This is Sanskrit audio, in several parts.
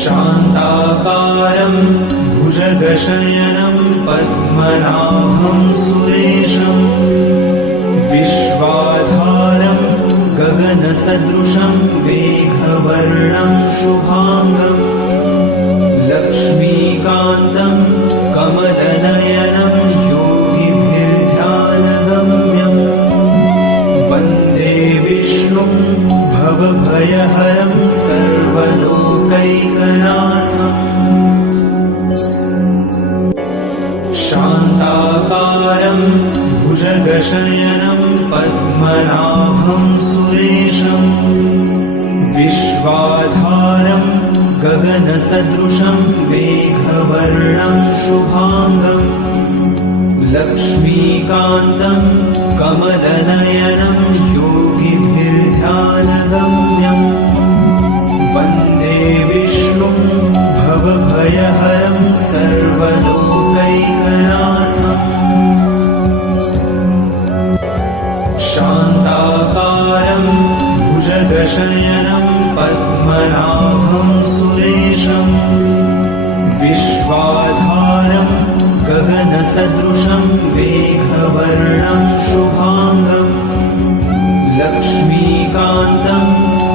शान्ताकारं भुजगशयनं पद्मनाभं सुरेशं विश्वाधारं गगनसदृशं मेघवर्णं शुभांगं लक्ष्मीकान्तं कमलनयनं योगिभिर्ध्यानगम्यं वन्दे विष्णुं भवभयहरं सर्वलोकैकनाथम् शान्ताकारं भुजगशयनं पद्मनाभं सुरेशं विश्वाधारं गगनसदृशं मेघवर्णं शुभांगं लक्ष्मीकान्तं कमलनयनं योगिभिर्ध्यानगम्यं वन्दे विष्णुं भवभयहरं सर्वलोकैकनाथम् शान्ताकारं भुजगशयनं पद्मनाभं सुरेशं विश्वाधारं गगनसदृशं मेघवर्णं शुभांगं लक्ष्मीकान्तं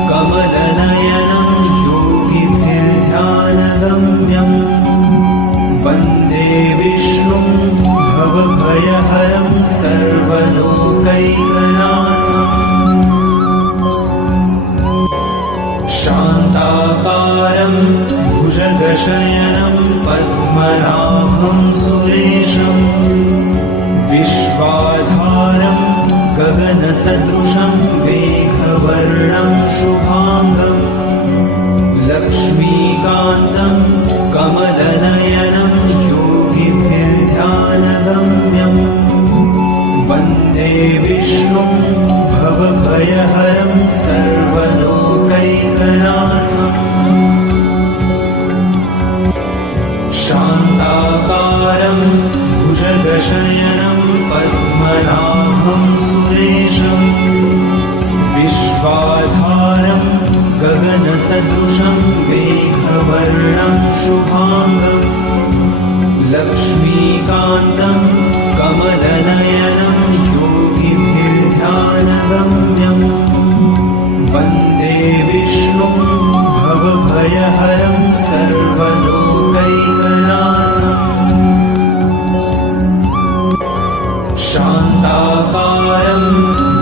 कमलनयनं योगिभिर्ध्यानगम्यं वन्दे विष्णुं भवभयहरं सर्वलोकैकनाथम् शान्ताकारं भुजगशयनं पद्मनाभं सुरेशं विश्वाधारं गगनसदृशं मेघवर्णं शुभांगं लक्ष्मीकान्तं कमलनयनं योगिभिर्ध्यानगम्यं वन्दे विष्णुं भवभयहरं सर्वलोकैकनाथम् शान्ताकारं भुजगशयनं पद्मनाभं सुरेशं विश्वाधारं गगनसदृशं मेघवर्णं शुभांगं लक्ष्मीकान्तं कमलनयनं योगिभिर्ध्यानगम्यं वन्दे विष्णुं भवभयहरं सर्वलोकैकनाथम् शान्ताकारं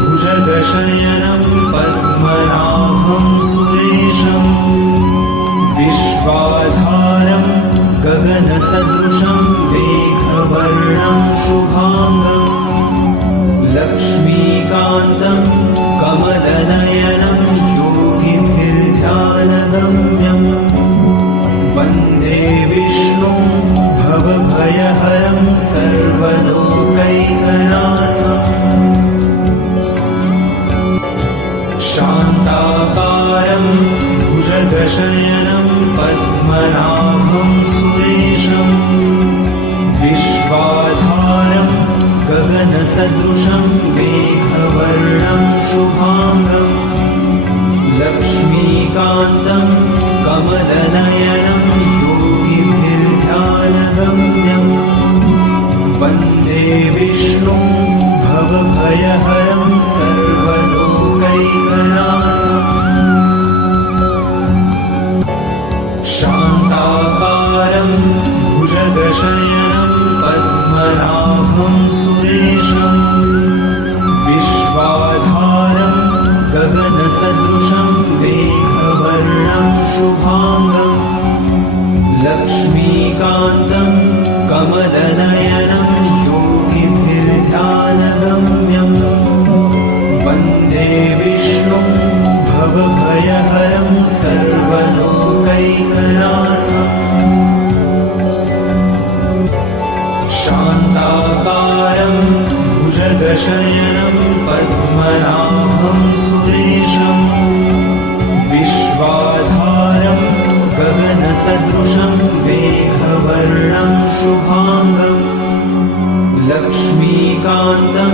भुजगशयनं पद्मनाभं सुरेशं विश्वाधारं गगनसदृशं मेघवर्णं शुभांगं लक्ष्मीकान्तं कमलनयनं योगिभिर्ध्यानगम्यं वन्दे विष्णुं भवभयहरं सर्वलोकैकनाथम् शान्ताकारं भुजगशयनं पद्मनाभं सुरेशं विश्वाधारं गगनसदृशं मेघवर्णं शुभांगं लक्ष्मीकान्तं कमलनयनं योगिभिर्ध्यानगम्यं वन्दे विष्णुं भवभयहरं सर्वलोकैकनाथम् शान्ताकारं भुजगशयनं पद्मनाभं सुरेशं विश्वाधारं गगनसदृशं मेघवर्णं शुभांगं लक्ष्मीकान्तं कमलनयनं योगिभिर्ध्यानगम्यं वन्दे विष्णुं भवभयहरं सर्वलोकैकनाथम् शान्ताकारं भुजगशयनं पद्मनाभं सुरेशं विश्वाधारं गगनसदृशं मेघवर्णं शुभांगं लक्ष्मीकान्तं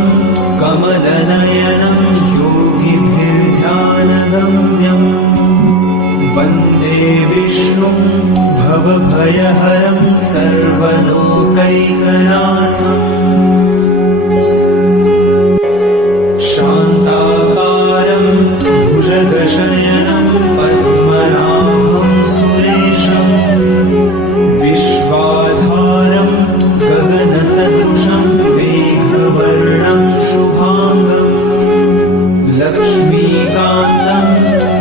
कमलनयनं योगिभिर्ध्यानगम्यं वन्दे विष्णुं भवभयहरं सर्वलोकैकनाथम् शान्ताकारं भुजगशयनं पद्मनाभं सुरेशम् विश्वाधारं गगनसदृशं मेघवर्णं शुभाङ्गम् लक्ष्मीकान्तं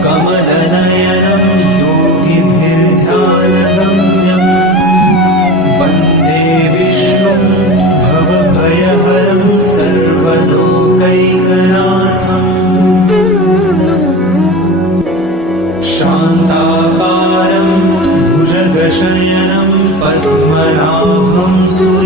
कमलनयनं योगिभिर्ध्यानगम्यम् वन्दे विष्णुं भवभयहरं सर्वलोकैकनाथम् शान्ताकारं भुजगशयनं पद्मनाभं सुरेशम्